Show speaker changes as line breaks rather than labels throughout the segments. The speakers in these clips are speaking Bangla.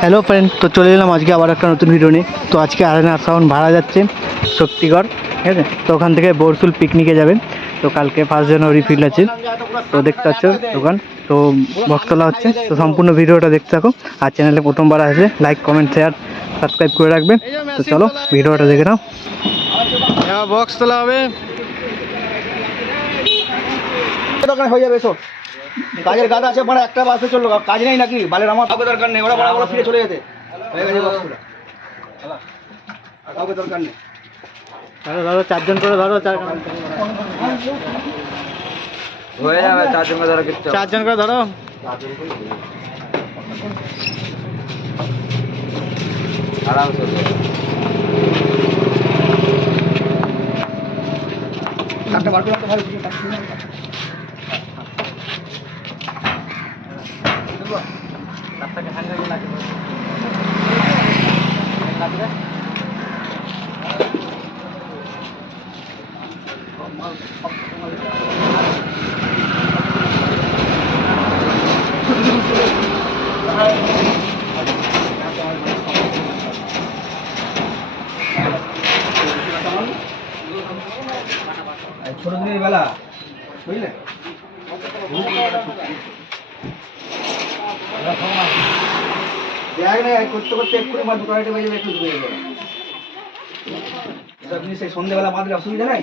হ্যালো ফ্রেন্ড তো চলে এলাম আজকে আবার একটা নতুন ভিডিও নিয়ে। তো আজকে আরেনার সাউন্ড ভাড়া যাচ্ছে শক্তিগড়, ঠিক আছে? তো ওখান থেকে বরসুল পিকনিকে যাবেন। তো কালকে ফার্স্ট জানুয়ারি ফিল্ড আছে। তো দেখতে পাচ্ছ দোকান। তো বক্সতলা হচ্ছে। তো সম্পূর্ণ ভিডিওটা দেখতে থাকো। আর চ্যানেলে প্রথমবার আসবে লাইক কমেন্ট শেয়ার সাবস্ক্রাইব করে রাখবেন তো চলো, ভিডিওটা দেখে নাও। বক্স তোলা হবে।
দোকানে হয়ে যাবে এসো। কাজের গাদা আছে মানে একটা বাসে চলল। কাজ নেই নাকি? বালের আমার কাউকে দরকার নেই ওরা বড় বড় ফিরে চলে যেতে। হয়ে গেছে বক্সগুলো কাউকে দরকার নেই।
ধরো ধরো চারজন করে ধরো চার
হয়ে যাবে ধরো
চারজন করে ধরো।
আরামসে কাটটা বার করে ভালো ছোট দিনের বেলা বুঝলে? দেখ না করতে করতে এক্ষুনি বেজে একটু যাবে এসব জিনিস এই সন্ধ্যেবেলা বাঁধলে অসুবিধা নাই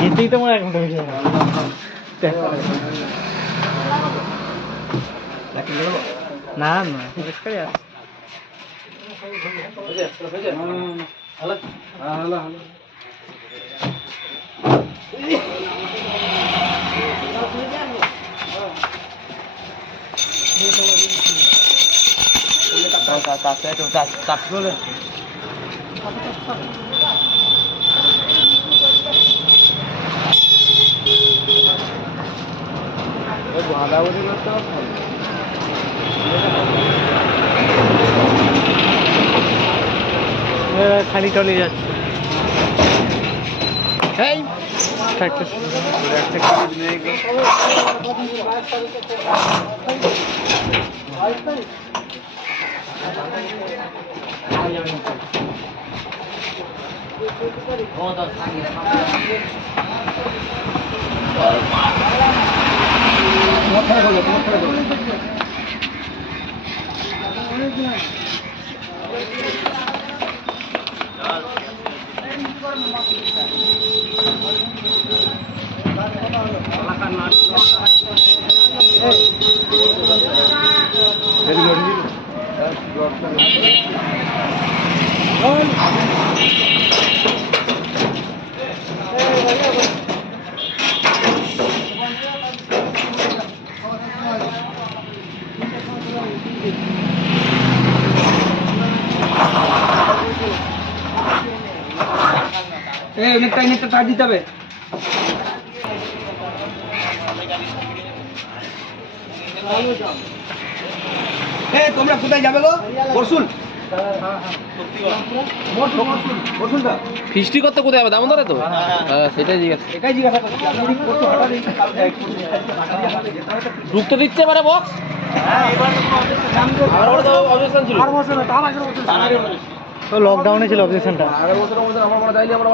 যেতেই তো আমার এক
ঘণ্টা বেরোবো?
না না?
হ্যালো? হ্যাঁ, হ্যালো, হ্যালো।
এ, খালি চলে যাচ্ছে এই একটা
তোমার খেলা করবে, তোমার খেলা করবে। এই অনেকটা অনেকটা তার দিতে হবে। এই তোমরা কোথায় যাবে গো?
ফিস্টি করতে কোথায় হবে দামোদরে তো? হ্যাঁ সেটাই জিজ্ঞাসা।
এটাই জিজ্ঞাসা
ঢুকতে দিচ্ছে মানে বক্স আমার তো অবস্থান ছিল।
তো লকডাউনে ছিল অবজেকশনটা
আমার মনে চাইলে আমরা